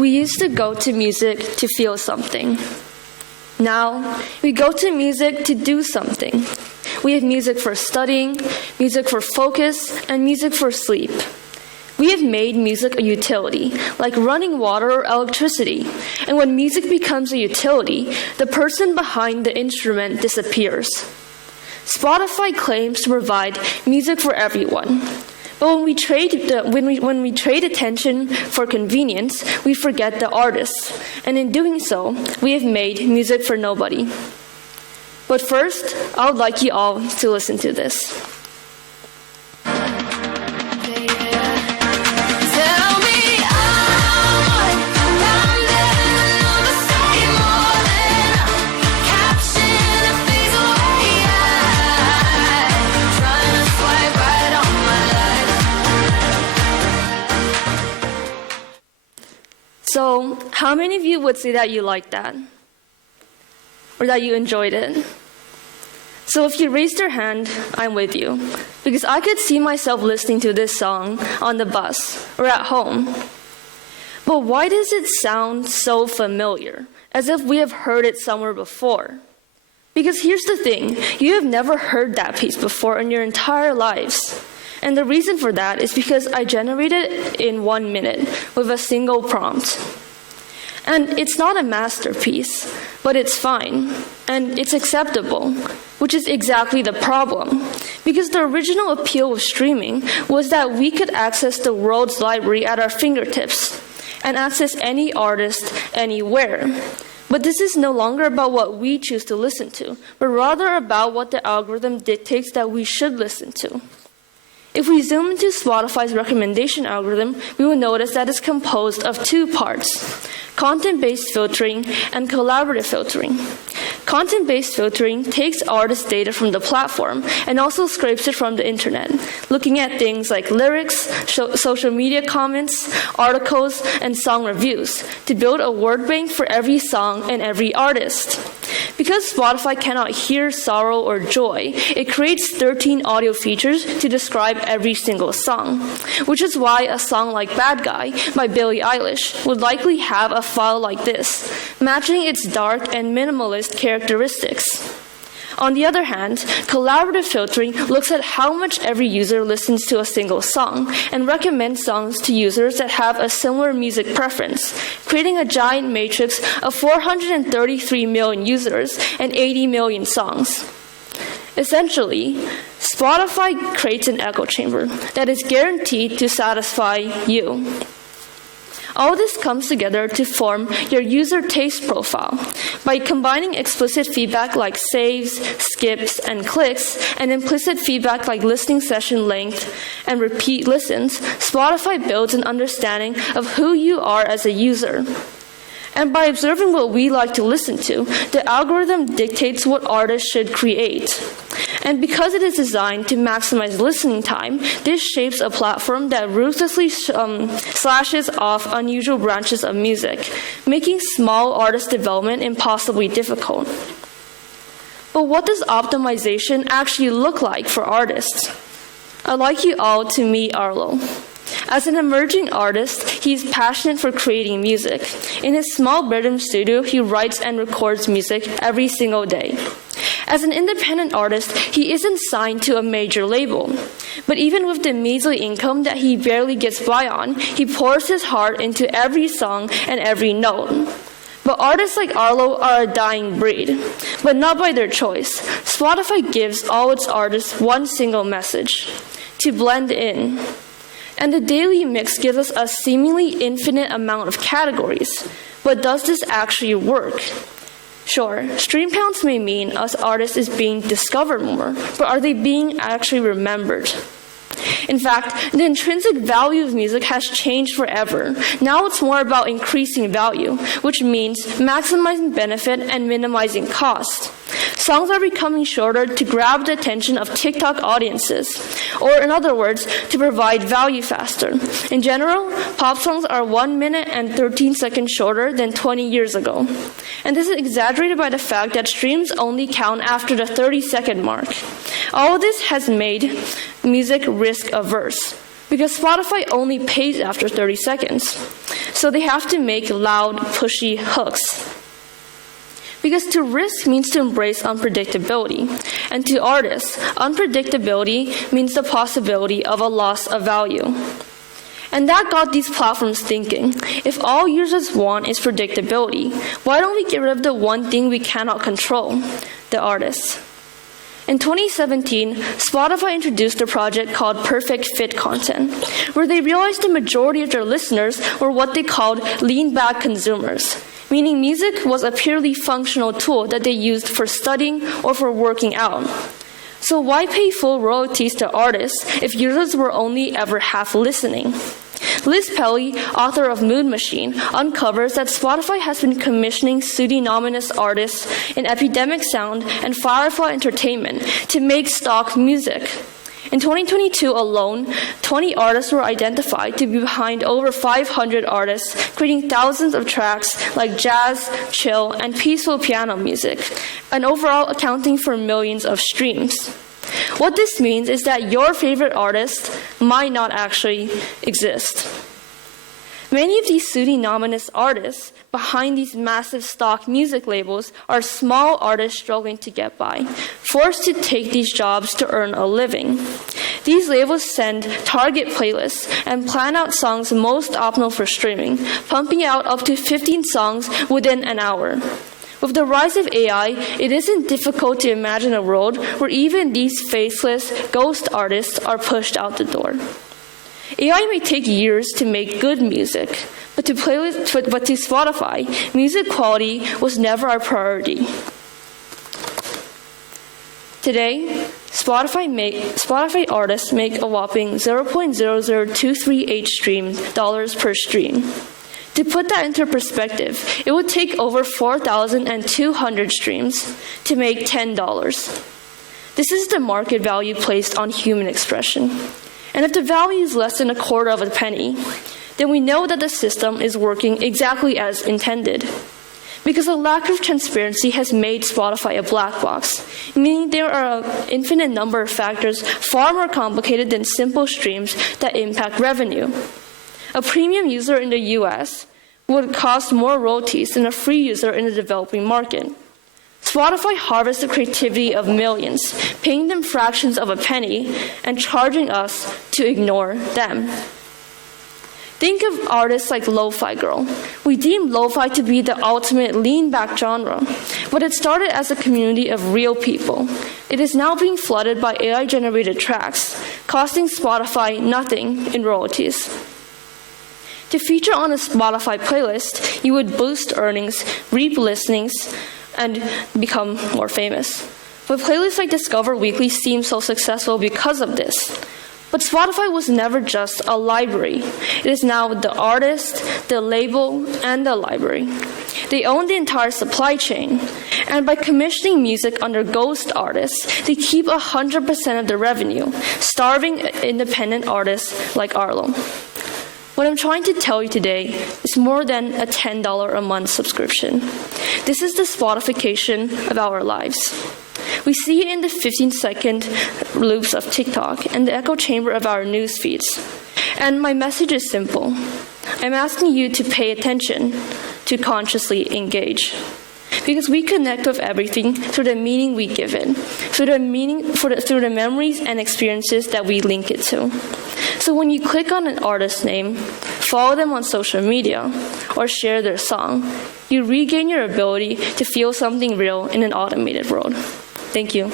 We used to go to music to feel something. Now, we go to music to do something. We have music for studying, music for focus, and music for sleep. We have made music a utility, like running water or electricity. And when music becomes a utility, the person behind the instrument disappears. Spotify claims to provide music for everyone. But when we trade attention for convenience, we forget the artists. And in doing so, we have made music for nobody. But first, I would like you all to listen to this. So, how many of you would say that you liked that? Or that you enjoyed it? So if you raised your hand, I'm with you. Because I could see myself listening to this song on the bus or at home. But why does it sound so familiar? As if we have heard it somewhere before. Because here's the thing, you have never heard that piece before in your entire lives. And the reason for that is because I generated it in 1 minute with a single prompt. And it's not a masterpiece, but it's fine, and it's acceptable, which is exactly the problem. Because the original appeal of streaming was that we could access the world's library at our fingertips, and access any artist anywhere. But this is no longer about what we choose to listen to, but rather about what the algorithm dictates that we should listen to. If we zoom into Spotify's recommendation algorithm, we will notice that it's composed of two parts: content-based filtering and collaborative filtering. Content-based filtering takes artist data from the platform and also scrapes it from the internet, looking at things like lyrics, social media comments, articles, and song reviews to build a word bank for every song and every artist. Because Spotify cannot hear sorrow or joy, it creates 13 audio features to describe every single song, which is why a song like Bad Guy by Billie Eilish would likely have a file like this, matching its dark and minimalist characteristics. On the other hand, collaborative filtering looks at how much every user listens to a single song and recommends songs to users that have a similar music preference, creating a giant matrix of 433 million users and 80 million songs. Essentially, Spotify creates an echo chamber that is guaranteed to satisfy you. All this comes together to form your user taste profile. By combining explicit feedback like saves, skips, and clicks, and implicit feedback like listening session length and repeat listens, Spotify builds an understanding of who you are as a user. And by observing what we like to listen to, the algorithm dictates what artists should create. And because it is designed to maximize listening time, this shapes a platform that ruthlessly slashes off unusual branches of music, making small artist development impossibly difficult. But what does optimization actually look like for artists? I'd like you all to meet Arlo. As an emerging artist, he's passionate for creating music. In his small bedroom studio, he writes and records music every single day. As an independent artist, he isn't signed to a major label. But even with the measly income that he barely gets by on, he pours his heart into every song and every note. But artists like Arlo are a dying breed, but not by their choice. Spotify gives all its artists one single message: to blend in. And the daily mix gives us a seemingly infinite amount of categories. But does this actually work? Sure, stream counts may mean us artists is being discovered more, but are they being actually remembered? In fact, the intrinsic value of music has changed forever. Now it's more about increasing value, which means maximizing benefit and minimizing cost. Songs are becoming shorter to grab the attention of TikTok audiences, or in other words, to provide value faster. In general, pop songs are 1 minute and 13 seconds shorter than 20 years ago. And this is exaggerated by the fact that streams only count after the 30-second mark. All of this has made music risk-averse. because Spotify only pays after 30 seconds. So they have to make loud, pushy hooks. Because to risk means to embrace unpredictability. And to artists, unpredictability means the possibility of a loss of value. And that got these platforms thinking, if all users want is predictability, why don't we get rid of the one thing we cannot control, the artists? In 2017, Spotify introduced a project called Perfect Fit Content, where they realized the majority of their listeners were what they called lean-back consumers, meaning music was a purely functional tool that they used for studying or for working out. So why pay full royalties to artists if users were only ever half listening? Liz Pelly, author of Mood Machine, uncovers that Spotify has been commissioning pseudonymous artists in Epidemic Sound and Firefly Entertainment to make stock music. In 2022 alone, 20 artists were identified to be behind over 500 artists, creating thousands of tracks like jazz, chill, and peaceful piano music, and overall accounting for millions of streams. What this means is that your favorite artist might not actually exist. Many of these pseudonymous artists behind these massive stock music labels are small artists struggling to get by, forced to take these jobs to earn a living. These labels send target playlists and plan out songs most optimal for streaming, pumping out up to 15 songs within an hour. With the rise of AI, it isn't difficult to imagine a world where even these faceless ghost artists are pushed out the door. AI may take years to make good music, but to Spotify, music quality was never our priority. Today, Spotify artists make a whopping $0.00238 dollars per stream. To put that into perspective, it would take over 4,200 streams to make $10. This is the market value placed on human expression. And if the value is less than a quarter of a penny, then we know that the system is working exactly as intended. Because a lack of transparency has made Spotify a black box, meaning there are an infinite number of factors far more complicated than simple streams that impact revenue. A premium user in the US would cost more royalties than a free user in the developing market. Spotify harvests the creativity of millions, paying them fractions of a penny and charging us to ignore them. Think of artists like Lo-Fi Girl. We deem lo-fi to be the ultimate lean-back genre, but it started as a community of real people. It is now being flooded by AI-generated tracks, costing Spotify nothing in royalties. To feature on a Spotify playlist, you would boost earnings, reap listenings, and become more famous. But playlists like Discover Weekly seem so successful because of this. But Spotify was never just a library. It is now the artist, the label, and the library. They own the entire supply chain. And by commissioning music under ghost artists, they keep 100% of the revenue, starving independent artists like Arlo. What I'm trying to tell you today is more than a $10 a month subscription. This is the Spotification of our lives. We see it in the 15-second loops of TikTok and the echo chamber of our news feeds. And my message is simple. I'm asking you to pay attention, to consciously engage. Because we connect with everything through the meaning we give it, through the memories and experiences that we link it to. So when you click on an artist's name, follow them on social media, or share their song, you regain your ability to feel something real in an automated world. Thank you.